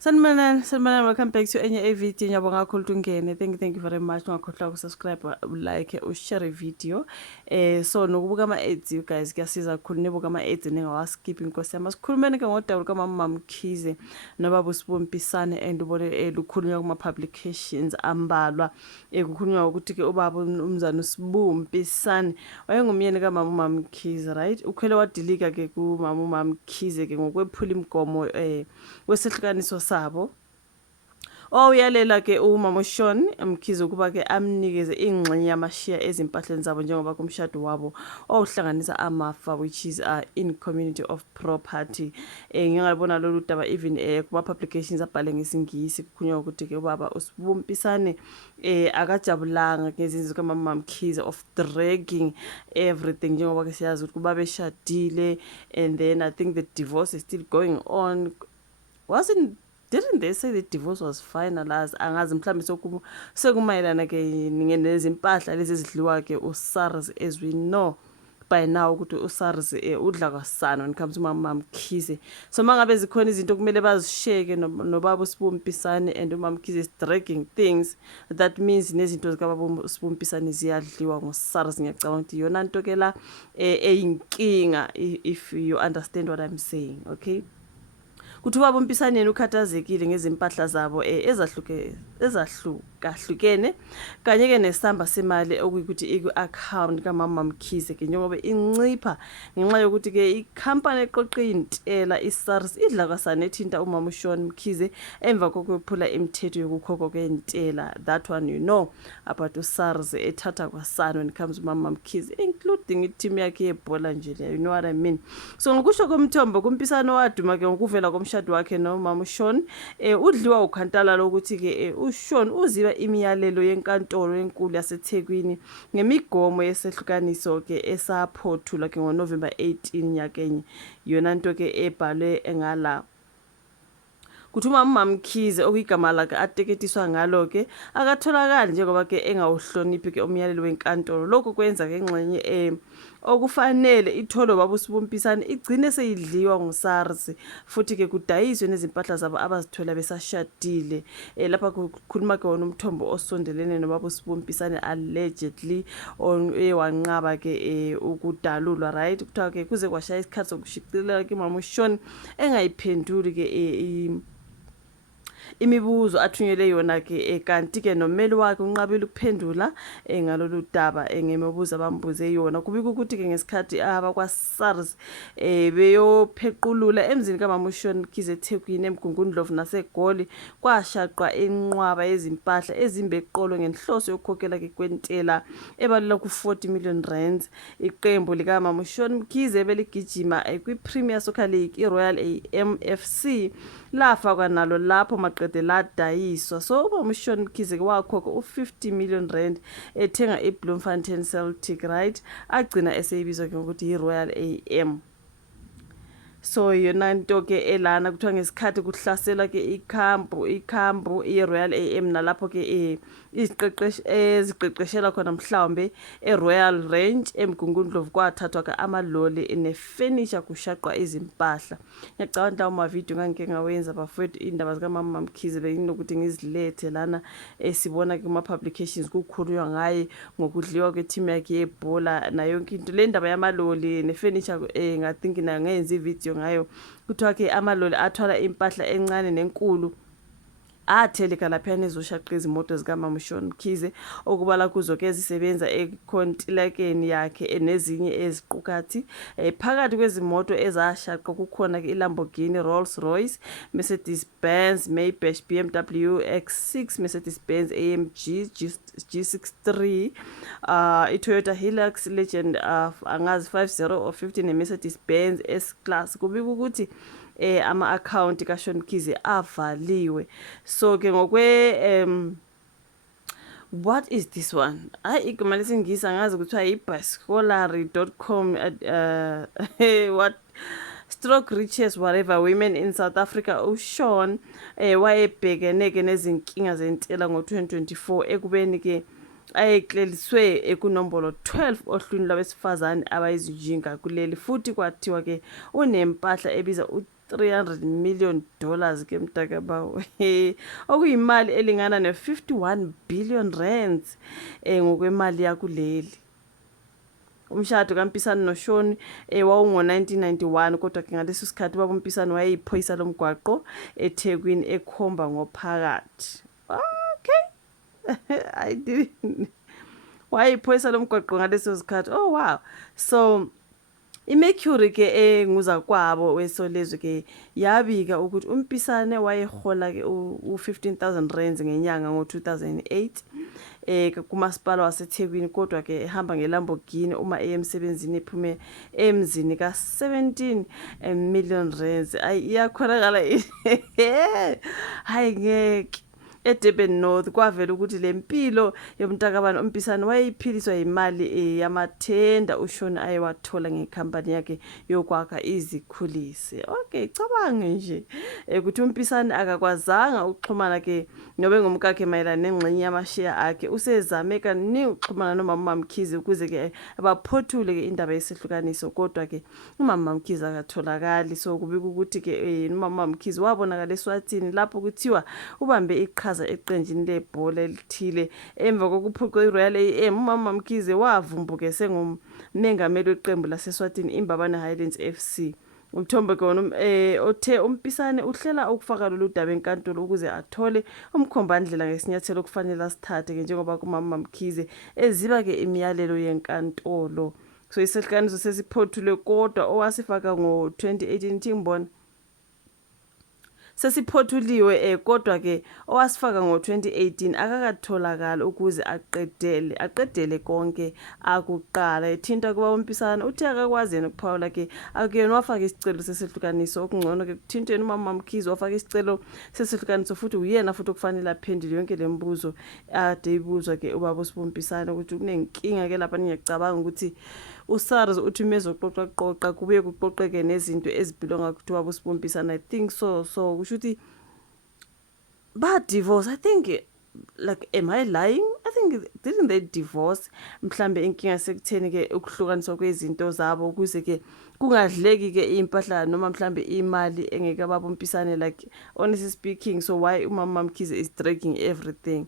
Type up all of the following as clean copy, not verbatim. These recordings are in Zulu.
Sanibonani, welcome back to enye video. Ngiyabonga kakhulu ungene. Thank you very much. Ungakhohlwa ukusubscribe, like, ushare video. So nokubuka ama-ads you guys kuyasiza kakhulu. Nibuka ama-ads ningawaskip inkosi yami. Sikhulumeni ke ngodaba kaMama Mkhize nobaba uSibu Mpisane and ubone lukhulunywa kuma publications ambalwa. Kukhulunywa ukuthi ke ubaba umzana uSibu Mpisane wayengumyeni kaMama Mkhize, right? Ukhwele wadilika ke kuMama Mkhize ke ngokwephula imigomo wesehlukaniso sabo. Uyalela ke uMama Sean Mkhize ukuba ke amnikeze ingxenye yamashiya ezimpahleni zabo njengoba kumshado wabo ohlanganisa amafa, which is in community of property. Ngiyabona lolu daba even kuma publications abhale ngesingisi kukhulunywa ukuthi ke ubaba uSibu Mpisane akajabulanga ngezinzo kaMama Mkhize of dragging everything njengoba ke siyazi ukuthi kuba beshadile, and then I think the divorce is still going on. Didn't they say the divorce was finalized? Angazi mhlambe sekumayelana ke nezimpahla lezi ezidliwa ke uSARS, as we know by now ukuthi uSARS udla kwasana when it comes to Mama Mkhize. So mangabe zikhona izinto kumele bazisheke nobaba uSibu Mpisane and uMama Mkhize is dragging things, that means nezinto zikababa uSibu Mpisane ziyadliwa ngoSARS. Ngiyacabanga ukuthi yona into ke la eyinkinga, if you understand what I'm saying, okay? Kuthi ubaba uMpisane ukhathazekile ngezimpahla zabo ezahlukahlukene kanye ke nesamba semali okuyikuthi iku-account kaMama Mkhize ke njengoba incipha ngenxa yokuthi ke ikhampani eqoqe intela iSARS idla kwasana ethinta uMama Sean Mkhize emva kokwephula imithetho yokukhokha kwentela. That one you know about uSARS ethatha kwasana when it comes to Mama Mkhize, including team yakhe yebhola nje, you know what I mean. So ngokusho komthombo kuMpisane waduma ke ngokuvela komshado wakhe noMama Sean udliwa ukhantala lokuthi ke uSean uziba imiyalelo yenkantolo enkulu yaseThekwini ngemigomo yesehlukaniso ke esaphothula ke ngoNovember 18 nyakenye. Yona into ke ebhalwe engala kuthi uMama Mkhize okuyigama lakhe ateketiswa ngalo ke akatholakali njengoba ke engawuhloniphi ke umyalelo wenkantolo. Lokho kwenza ke ngxenye okufanele itholo baba uSibu Mpisane igcine seyidliwa nguSARS futhi ke kudayiswe nezimpahla zabo abazithola besashadile. Lapha kukhuluma ke wona umthombo osondelene nobaba uSibu Mpisane allegedly wanqaba ke ukudalulwa, right? Kuthiwa ke kuze kwashaya isikhathi sokushicilela ke uMama Sean engayiphenduli ke imibuzo athunyele yona ke kanti ke nomeli wakhe unqabile ukuphendula ngalolu daba ngemibuzo abambuze yona. Kubika ukuthi ke ngesikhathi abakwaSARS beyophequlula emzini kaMama Sean Mkhize eThekwini, eMgungundlovu naseGoli kwashaqwa inqwaba yezimpahla ezimbeqolo ngenhloso yokukhokhela ke kwentela ebalula ku40 million rands. Iqembu lika Mama Sean Mkhize beligijima kwiPremier Soccer League iRoyal AM FC lafakwa nalo lapho maqede ladayiswa. So uMama Sean Mkhize wakhokha u50 million rand ethenga iBloemfontein Celtic, right? Agcina eseyibizwa ke ukuthi iRoyal AM. So yona into ke elana kuthiwa ngesikhathi kuhlasela ke ikhambu iRoyal AM nalapho ke eziqeqeshela khona mhlawumbe eRoyal Range eMgungundlovu kwathathwa ke amaloli nefurniture kushaqwa izimpahla. Ngiyacabanga uma video ngangike ngawenza bafowethu indaba zikaMama Mkhize benginokuthi ngizilethe lana sibona ke kuma publications kukhulunywa ngaye ngokudliwa kweteam yakhe yebhola na yonke into le ndaba yamaloli nefurniture ngathinki na ngenza ivideo ngayo. Kuthiwa ke amaloli athwala impahla encane nenkulu atheleka lapha nezoshaqa izimoto zikaMama Sean Mkhize okubala kuzo ke ezisebenza ekontilekeni yakhe nezinye eziqukathi. Phakathi kwezimoto ezashaqa kukhona ke iLamborghini, Rolls-Royce, Mercedes-Benz, Maybach, BMW X6, Mercedes-Benz AMG G63, iToyota Hilux Legend angazi 50 or 50 neMercedes-Benz S-Class. Kubika ukuthi ama-account kaSean Mkhize avaliwe. So ke ngokwe what is this one? Igama lesingisi angazi kuthiwa iBascolary.com what stroke riches whatever women in South Africa. uSean wayebhekene ke nezinkinga zentela ngo2024 ekubeni ke ayekleliswe ekunombolo 12 ohlwini lwabesifazane abayizijinga kuleli, futhi kwathiwa ke unempahla ebiza $300 million ke mntakabawo. Okuyimali elingana ne-51 billion rands ngokwemali yakuleli. Umshado kaMpisane noShoni wawungo-1991 kodwa ke ngaleso sikhathi ubaba uMpisane wayeyiphoyisa lomgwaqo eThekwini ekhomba ngophakathi. Okay. I didn't. Wayeyiphoyisa lomgwaqo ngaleso sikhathi. Oh wow. So iMercury ke nguza kwabo wesolezwe ke yabika ukuthi uMpisane wayehola ke u15,000 rands ngenyanga ngo2008 kumasipala waseThekwini kodwa ke ehamba ngeLamborghini uma emsebenzini ephume emzini ka17 million rands. Iyakhonakala hayi ngeke eDurban North kwavela ukuthi lempilo yomntakabani uMpisane wayeyiphiliswa imali yamathenda uShoni ayewathola ngekhampani yakhe yokwakha izikhulisi. Okay, cabange nje ukuthi uMpisane akakwazanga ukuxhumana ke nobe ngomkakhe mayelana nengxenye yamashiya akhe. Usezame kaningi ukuxhumana noMama Mkhize ukuze ke abaphothule ke indaba yesehlukaniso kodwa ke uMama Mkhize akatholakali. So kubika ukuthi ke uMama Mkhize wabonakala eSwatini lapho kuthiwa ubambe iqhaza eqenjini lebhola elithile. Emva kokuphuqa iRoyal AM uMama Mkhize wavumbuke sengumengameli weqembu laseSwatini iMbabane Highlands FC. Umthombo kona othe uMpisane uhlela ukufaka lolu daba enkantolo ukuze athole umkhombandlela ngesinyathelo okufanele asithathe ke njengoba kuMama Mkhize eziba ke imiyalelo yenkantolo. So isehlukaniso sesiphothule kodwa owasifaka ngo2018 Thimbona sesiphotuliwe kodwa ke owasifaka ngo2018 akakatholakala ukuze aqedele konke akuqala. Ethinta kuba uMpisane uthe akakwazi ukuphawula ke akuyena wafaka isicelo sesehlukaniso okungcono ke kuthinteni uMama Mkhize wafaka isicelo sesehlukaniso futhi uyena futhi okufanele aphendule yonke lembuzo ade ibuzwa ke ubaba uMpisane ukuthi kunenkinga ke lapha ngiyacabanga ukuthi uSARS uthi mezoqoqa kubuye kuqoqeke nezinto ezibhilonga ukuthi ubaba uMpisane. I think so kusho ukuthi ba divorce. I think like, am I lying? I think didn't they divorce mhlambe inkinga sekutheni ke ukuhlukaniswa kwezinto zabo ukuze ke kungadleki ke impahla noma mhlambe imali engeke baba uMpisane. Like honestly speaking, so why uMama Mkhize is dragging everything?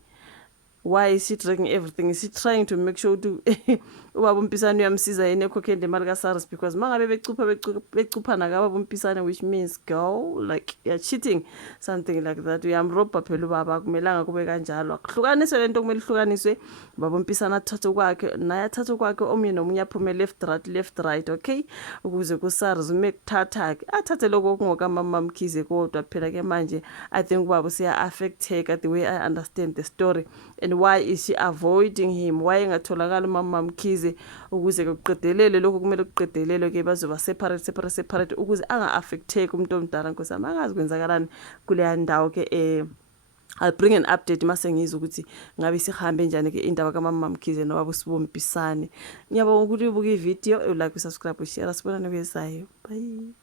Why is she dragging everything? Is she trying to make sure to ubaba uMpisane uyamsiza yena ekhokhele imali kaSARS? Because mangabe becupha nakababa uMpisane, which means girl, like you're cheating, something like that. Uyamrobha phela ubaba, akumelanga kube kanjalo. Akuhlukaniswe lento kumele ihlukaniswe. Ubaba uMpisane athathe kwakhe naye athathe kwakhe, omunye nomunye aphume left right, okay, ukuze kuSARS uma kuthatha ke athathe lokho kungokaMama Mkhize. Kodwa phela ke manje I think ubaba siya affecteka the way I understand the story. And why is she avoiding him? Why engatholakala uMama Mkhize ukuze kuqedelele lokho kumele kuqedelele ke bazoba separate ukuze anga affecteke umuntu omdala. Nkosi amangazi kwenzakalani kule ndawo ke I'll bring an update mase ngizwe ukuthi ngabe sihambe njani ke indaba kaMama Mkhize nobaba uMpisane. Ngiyabonga ukuthi ubuka ivideo, like, subscribe, share. Sibonane kwezayo. Bye.